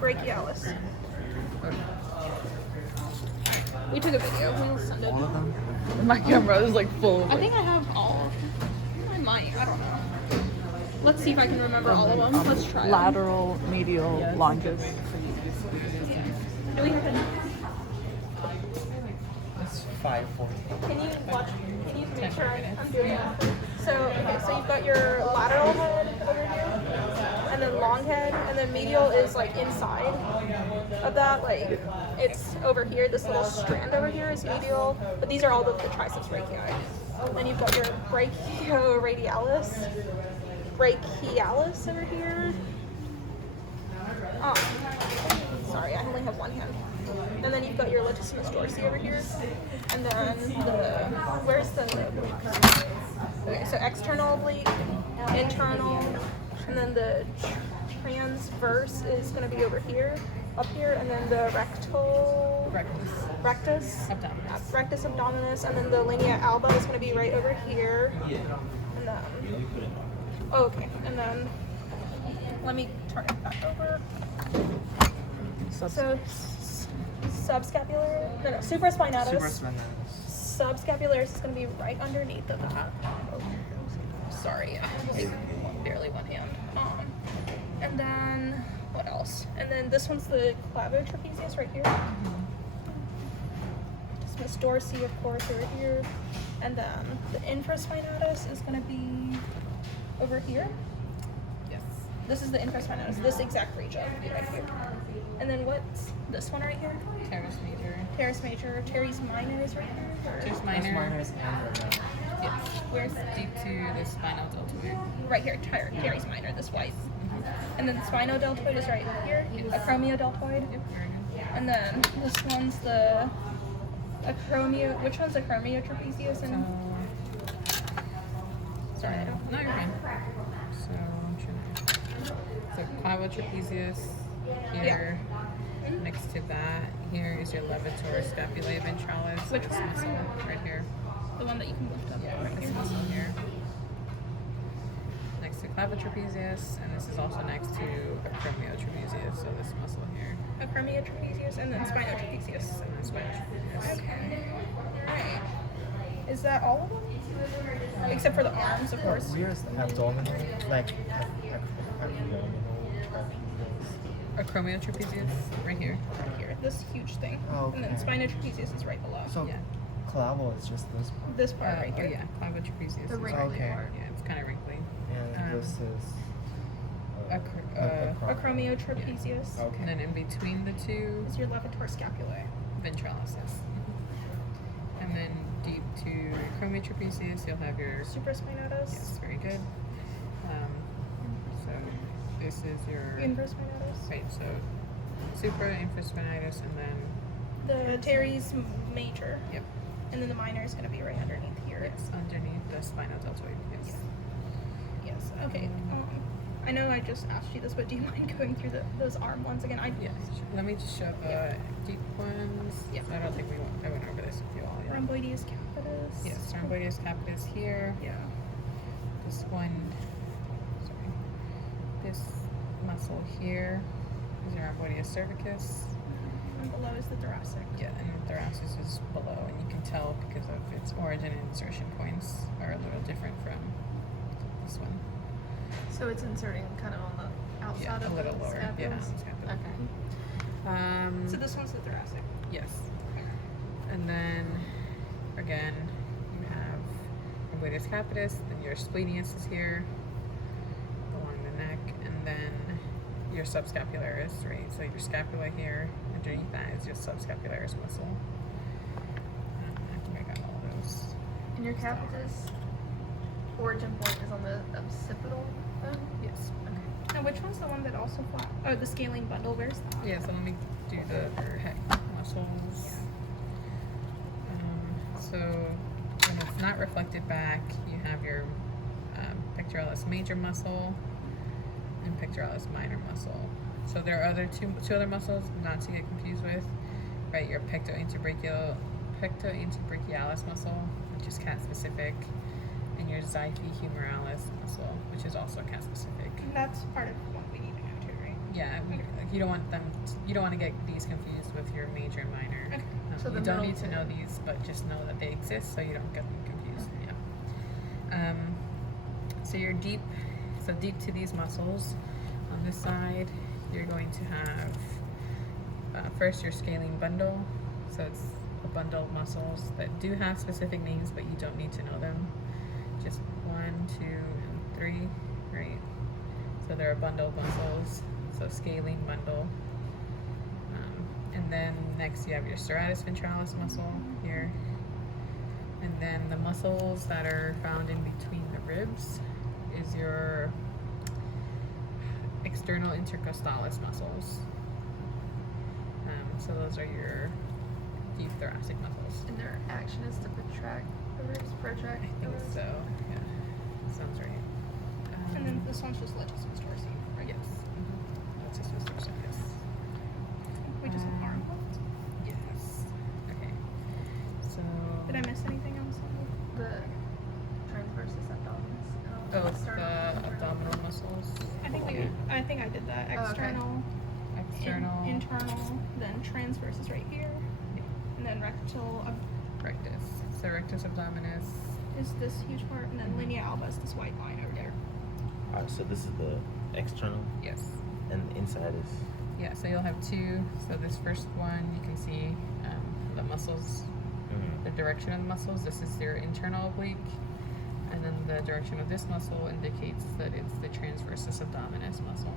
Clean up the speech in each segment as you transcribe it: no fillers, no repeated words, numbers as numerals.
brachialis. We took a video. We'll send it. All of them? My camera is like full of I think I have all of them. I might. I don't know. Let's see if I can remember all of them. Let's try them. lateral, medial, longus. Do we have to... It's 540. Can you watch? Can you make sure I'm doing it? So, okay, so you've got your lateral head over here, and then long head, and then medial is like inside of that, like it's over here. This little strand over here is medial, but these are all the triceps brachii. Then you've got your brachioradialis, brachialis over here. Oh, sorry, I only have one hand. And then you've got your latissimus dorsi over here, and then where's the obliques? Okay, so external oblique, internal, and then the transverse is going to be over here, up here, and then the rectus abdominis, and then the linea alba is going to be right over here, and then, oh, okay, and then, let me turn it back over. So, subscapular, no, supraspinatus. Supraspinatus. Subscapularis is going to be right underneath of that. Oh, sorry, I barely one hand. And then, what else? And then this one's the clavotrapezius right here. Latissimus dorsi, of course, over here. And then the infraspinatus is going to be over here. Yes. This is the infraspinatus, this exact region right here. And then what's this one right here? Teres major. Teres major. Teres minor is right here. Teres Minor. minor. Minors and Yes. Where's Deep to the spinal deltoid. right here? Teres minor, this white. And then the spinodeltoid is right here. Acromiodeltoid. Yep, very good. And then this one's the acromio. Which one's acromiotrapezius? And sorry, I don't. No, you're fine. So, clavotrapezius here. Next to that, here is your levator scapulae ventralis. Which this one? muscle right here. The one that you can lift up. Yeah, right this here. muscle here. Next to clavotrapezius, and this is also next to acromiotrapezius, so this muscle here. Acromiotrapezius and then spinotrapezius. And then spinotrapezius. Okay. Alright. Is that all of them? Except for the arms, of course. Where's the abdominal? Like abdominal trapezius. Acromiotrapezius, right here. Right here, this huge thing. Oh, And then okay. spinotrapezius is right below. So Yeah. clavo is just this part. This part right Oh here. yeah, clavotrapezius. The is wrinkly right here. part. Yeah, it's kind of wrinkly. And this is Acromiotrapezius Okay. And then in between the two, is your levator scapulae. ventralis. Yes. And then deep to acromiotrapezius, you'll have your Supraspinatus. yes, very good. So this is your Infraspinatus. right. So supra, infraspinatus, and then The teres major. yep, And then the minor is going to be right underneath here. yes, underneath the spinal deltoid. Yes. Yes. Okay. I know I just asked you this, but do you mind going through those arm ones again? Yes. Let me just show the deep ones. Yeah. I don't think I went over this with you all yet. Rhomboideus capitis. Yes, rhomboideus capitis here. Yeah. This one, sorry, this muscle here is your rhomboideus cervicus. And below is the thoracic. Yeah, and the thoracic is below, and you can tell because of its origin and insertion points are a little different from this one. So it's inserting kind of on the outside Yeah, a of little the lower. Yeah, scapulas? scapula. Okay. So this one's the thoracic. Yes. And then, again, you have rhomboideus capitis, then your splenius is here, along the neck, and then your subscapularis, right? So your scapula here, underneath that is your subscapularis muscle. I think I got all those. And your capitis origin point is on the occipital bone? Yes. Okay. Now, which one's the one that also flat? Oh, the scaling bundle. Where's that? Yeah, so let me do the head muscles. So when it's not reflected back, you have your pectoralis major muscle and pectoralis minor muscle. So there are two other muscles not to get confused with, right? Your pectointerbrachialis muscle, which is cat specific, and your xiphi humeralis muscle, which is also cat specific. That's part of what we need to go to, right? Yeah, you don't want you don't want to get these confused with your major and minor. Okay. So You the don't middle need to know two. these, but just know that they exist so you don't get them confused. Yeah. So you're deep to these muscles. On this side, you're going to have first your scaling bundle. So it's a bundle of muscles that do have specific names, but you don't need to know them. Just 1, 2, and 3, right? So they're a bundle of muscles. So scaling bundle. And then next you have your serratus ventralis muscle here. And then the muscles that are found in between the ribs is your external intercostalis muscles. So those are your deep thoracic muscles. And their action is to protract the ribs, protract I the think ribs. so. Yeah, sounds right. And then this one's just latissimus dorsi, right? Yes. That's just Mr. Yes. We just have arm bones. Yes. Okay. So. Did I miss anything else? The transversus abdominis. Oh, external, the internal. abdominal muscles. I think I think I did that. Oh, okay. External, External. internal, then transverse is right here, and then rectal Rectus. So rectus abdominis. is this huge part, and then linea alba is this white line over there. Alright, so this is the external, Yes. and the inside is. Yeah, so you'll have two. So this first one, you can see the muscles, the direction of the muscles. This is your internal oblique. And then the direction of this muscle indicates that it's the transversus abdominis muscle.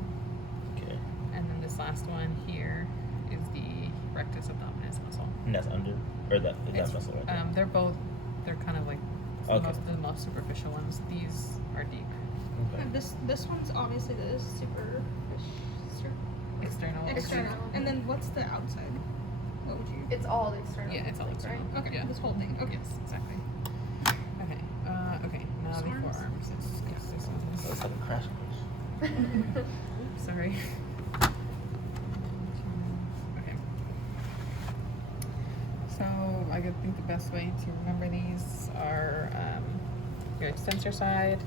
Okay. And then this last one here is the rectus abdominis muscle. And that's under, or that is It's, that muscle right there. they're kind of like Okay. the most superficial ones. These are deep. Okay. And this one's obviously the External. external. And then what's the outside? What would you? It's all the external. Yeah, it's all oblique, external. right? Okay, Yeah. this whole thing. Okay. Yes, exactly. Okay. Okay. Now the Forearms? forearms. Yes, this So one. it's like a crash course. Oops, sorry. Okay. So I think the best way to remember these are your extensor side,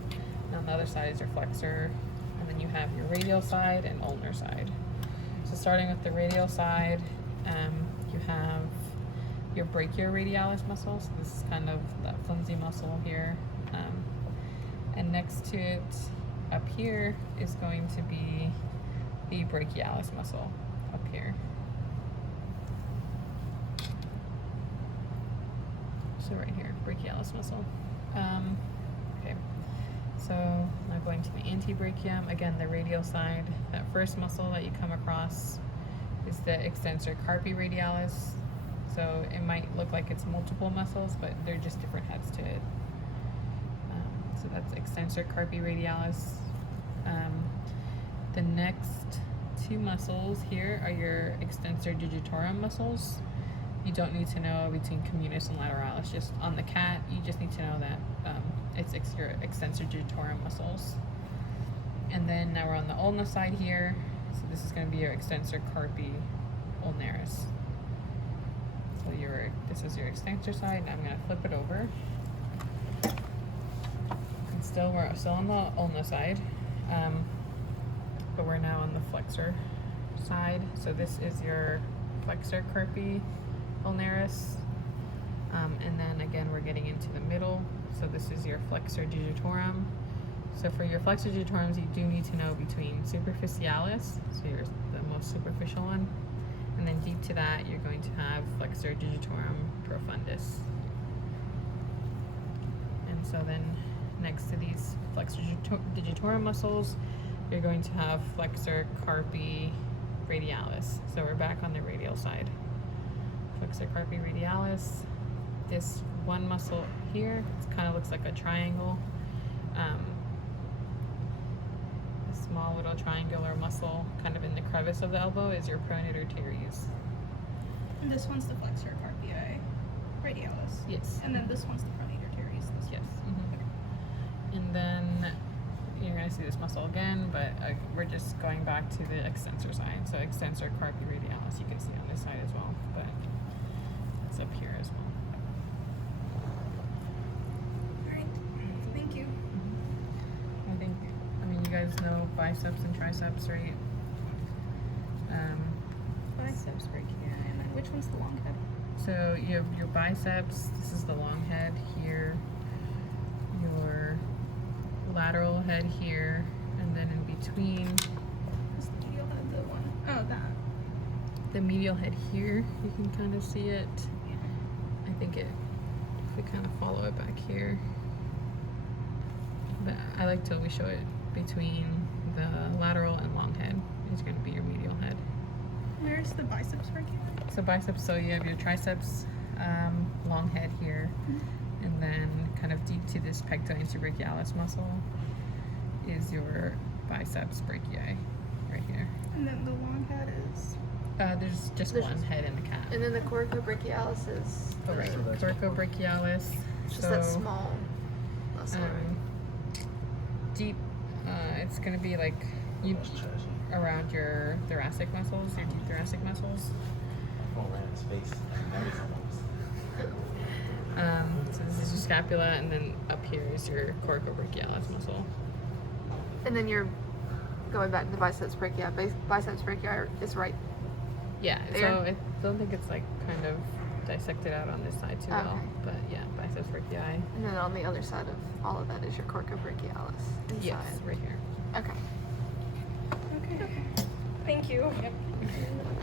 and on the other side is your flexor, and then you have your radial side and ulnar side. So starting with the radial side, you have your brachioradialis muscle. So this is kind of that flimsy muscle here. And next to it, up here, is going to be the brachialis muscle up here. So right here, brachialis muscle. Okay, so now going to the antebrachium, again the radial side. That first muscle that you come across is the extensor carpi radialis. So it might look like it's multiple muscles, but they're just different heads to it. So that's extensor carpi radialis. The next two muscles here are your extensor digitorum muscles. You don't need to know between communis and lateralis. Just on the cat, you just need to know that it's your extensor digitorum muscles. And then now we're on the ulna side here. So this is going to be your extensor carpi ulnaris. So this is your extensor side, and I'm going to flip it over. And we're still on the ulna side, but we're now on the flexor side. So this is your flexor carpi ulnaris, and then again we're getting into the middle. So this is your flexor digitorum. So for your flexor digitorums, you do need to know between superficialis, so you're the most superficial one, and then deep to that you're going to have flexor digitorum profundus. And so then next to these flexor digitorum muscles, you're going to have flexor carpi radialis. So we're back on the radial side. Flexor carpi radialis. This one muscle here, it kind of looks like a triangle. A small little triangular muscle kind of in the crevice of the elbow is your pronator teres. And this one's the flexor carpi radialis. Yes. And then this one's the pronator teres. This Yes. one. And then you're going to see this muscle again, but we're just going back to the extensor side. So extensor carpi radialis, you can see on this side as well, but it's up here as well. Alright, thank you. I mean, you guys know biceps and triceps, right? which one's the long head? So you have your biceps. This is the long head here. Your lateral head here, and then in between What's the medial head? The one. Oh, that. the medial head here, you can kind of see it. I think it. If we kind of follow it back here, but I like to always show it between the lateral and long head. Is going to be your medial head. Where's the biceps brachii? So biceps, so you have your triceps, long head here, and then kind of deep to this pectoralis brachialis muscle is your biceps brachii, right here. And then the long head is. There's just There's one just- head in the calf. And then the coracobrachialis is Oh, right. So that's- Coracobrachialis. just So, that small muscle, right? deep, it's gonna be like you around your thoracic muscles, your deep thoracic muscles. So this is your scapula, and then up here is your coracobrachialis muscle. And then you're going back to the biceps brachii. Biceps brachii is right. Yeah, There? so I don't think it's like kind of dissected out on this side too well, Okay. but yeah, biceps brachii. And then on the other side of all of that is your coracobrachialis inside. Yes, right here. Okay. Okay. Thank you. Yep.